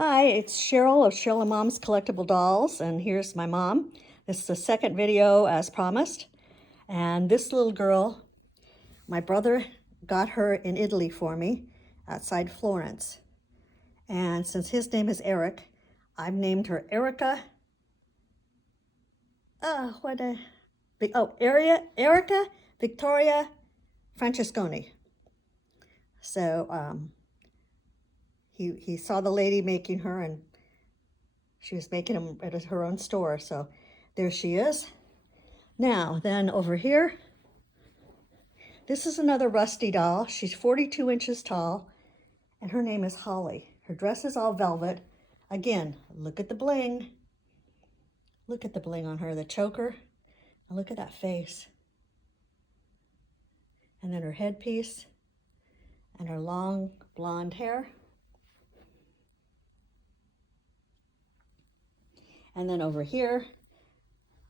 Hi, it's Cheryl of Cheryl and Mom's Collectible Dolls, and here's my mom. This is the second video as promised. And this little girl, my brother got her in Italy for me outside Florence. And since his name is Eric, I've named her Erica. Erica Victoria Francesconi. So he saw the lady making her, and she was making them at her own store. So there she is. Now, then over here, this is another Rusty doll. She's 42 inches tall, and her name is Holly. Her dress is all velvet. Again, look at the bling. Look at the bling on her, the choker. And look at that face. And then her headpiece and her long blonde hair. And then over here,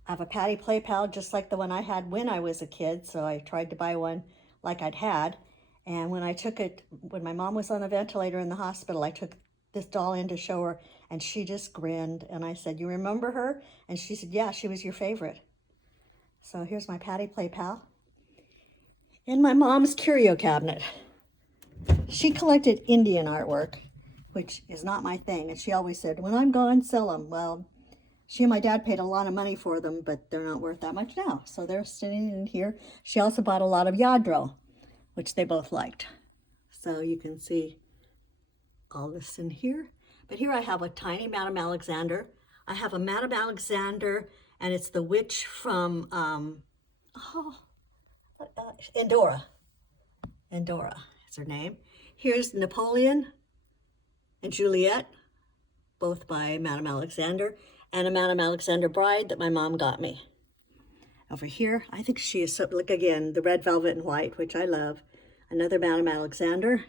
I have a Patty Play Pal just like the one I had when I was a kid, so I tried to buy one like I'd had. And when my mom was on the ventilator in the hospital, I took this doll in to show her, and she just grinned. And I said, "You remember her?" And she said, "Yeah, she was your favorite." So here's my Patty Play Pal. In my mom's curio cabinet, she collected Indian artwork, which is not my thing. And she always said, "When I'm gone, sell them." Well, she and my dad paid a lot of money for them, but they're not worth that much now. So they're sitting in here. She also bought a lot of Lladró, which they both liked. So you can see all this in here. But here I have a tiny Madame Alexander. I have a Madame Alexander, and it's the witch from Endora. Endora is her name. Here's Napoleon and Juliet, both by Madame Alexander, and a Madame Alexander bride that my mom got me. Over here, I think she is, so, look again, the red velvet and white, which I love. Another Madame Alexander.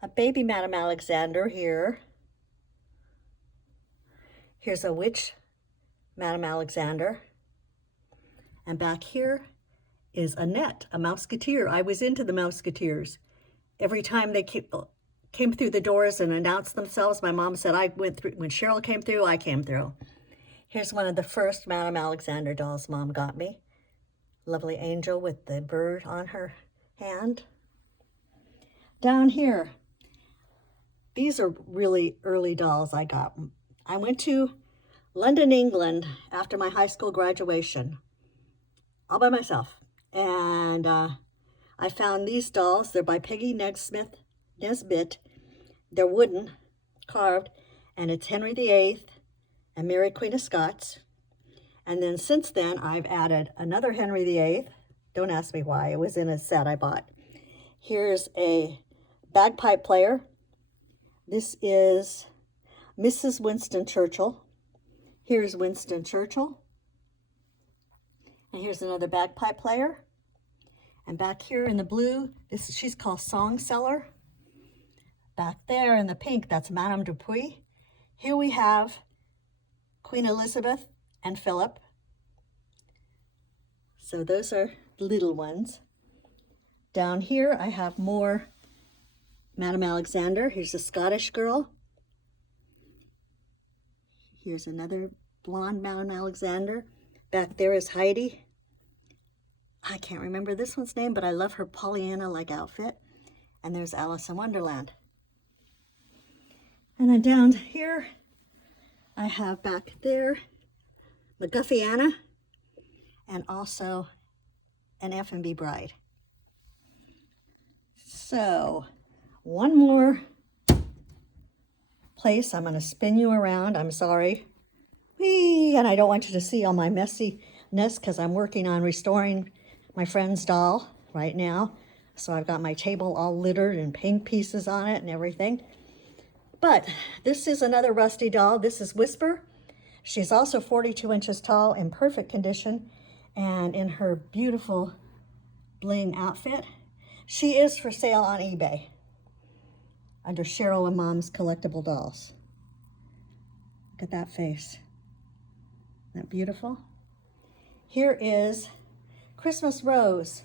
A baby Madame Alexander here. Here's a witch Madame Alexander. And back here is Annette, a Mouseketeer. I was into the Mouseketeers. Every time they came through the doors and announced themselves, my mom said, I went through. When Cheryl came through, I came through. Here's one of the first Madame Alexander dolls Mom got me. Lovely angel with the bird on her hand. Down here, these are really early dolls I got. I went to London, England after my high school graduation, all by myself. And I found these dolls. They're by Peggy Nesbitt. They're wooden, carved, and it's Henry VIII and Mary Queen of Scots. And then since then, I've added another Henry VIII. Don't ask me why. It was in a set I bought. Here's a bagpipe player. This is Mrs. Winston Churchill. Here's Winston Churchill. And here's another bagpipe player. And back here in the blue, she's called Song Seller. Back there in the pink, that's Madame Dupuy. Here we have Queen Elizabeth and Philip. So those are little ones. Down here, I have more Madame Alexander. Here's a Scottish girl. Here's another blonde Madame Alexander. Back there is Heidi. I can't remember this one's name, but I love her Pollyanna-like outfit. And there's Alice in Wonderland. And then down here, I have back there McGuffey Anna, and also an F&B bride. So, one more place. I'm going to spin you around. I'm sorry. Whee! And I don't want you to see all my messiness because I'm working on restoring my friend's doll right now. So I've got my table all littered and pink pieces on it and everything. But this is another Rusty doll. This is Whisper. She's also 42 inches tall, in perfect condition, and in her beautiful bling outfit. She is for sale on eBay under Cheryl and Mom's Collectible Dolls. Look at that face. Isn't that beautiful? Here is Christmas Rose.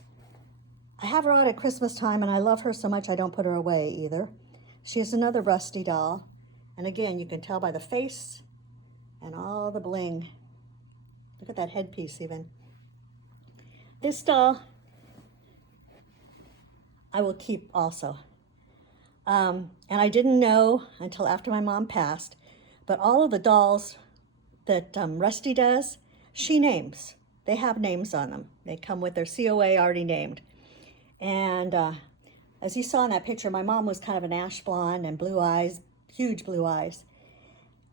I have her out at Christmas time, and I love her so much I don't put her away either. She is another Rusty doll. And again, you can tell by the face and all the bling. Look at that headpiece even. This doll I will keep also. And I didn't know until after my mom passed, but all of the dolls that Rusty does, she names. They have names on them. They come with their COA already named. And as you saw in that picture, my mom was kind of an ash blonde and blue eyes, huge blue eyes.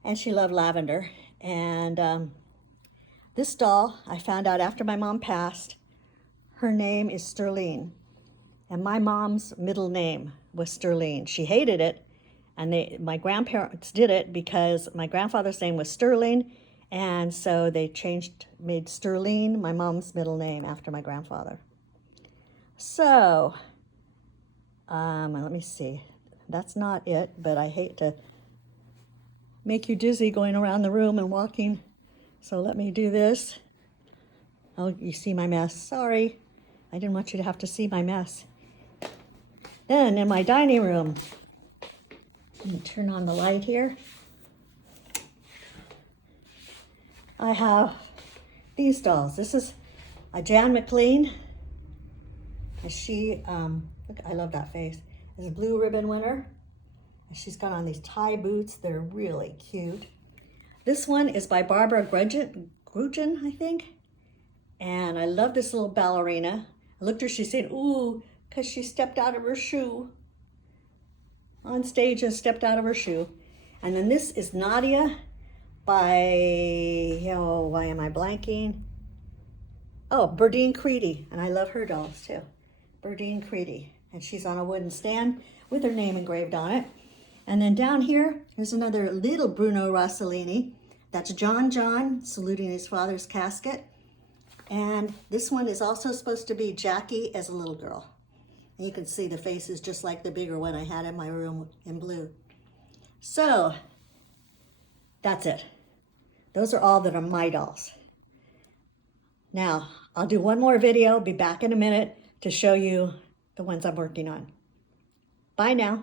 And she loved lavender. And this doll, I found out after my mom passed, her name is Sterling. And my mom's middle name was Sterling. She hated it, and my grandparents did it because my grandfather's name was Sterling, and so they made Sterling my mom's middle name after my grandfather. So, let me see. That's not it, but I hate to make you dizzy going around the room and walking, so let me do this. Oh, you see my mess. Sorry. I didn't want you to have to see my mess. Then in my dining room, let me turn on the light here. I have these dolls. This is a Jan McLean. And she, look, I love that face, is a blue ribbon winner. And she's got on these tie boots. They're really cute. This one is by Barbara Grugin, I think. And I love this little ballerina. I looked at her, she said, ooh, because she stepped out of her shoe. On stage and stepped out of her shoe. And then this is Nadia by, oh, why am I blanking? Oh, Berdine Creedy. And I love her dolls too. Berdine Creedy. And she's on a wooden stand with her name engraved on it. And then down here, here's another little Bruno Rossellini. That's John saluting his father's casket. And this one is also supposed to be Jackie as a little girl. And you can see the face is just like the bigger one I had in my room in blue. So, that's it. Those are all that are my dolls. Now, I'll do one more video, be back in a minute to show you the ones I'm working on. Bye now.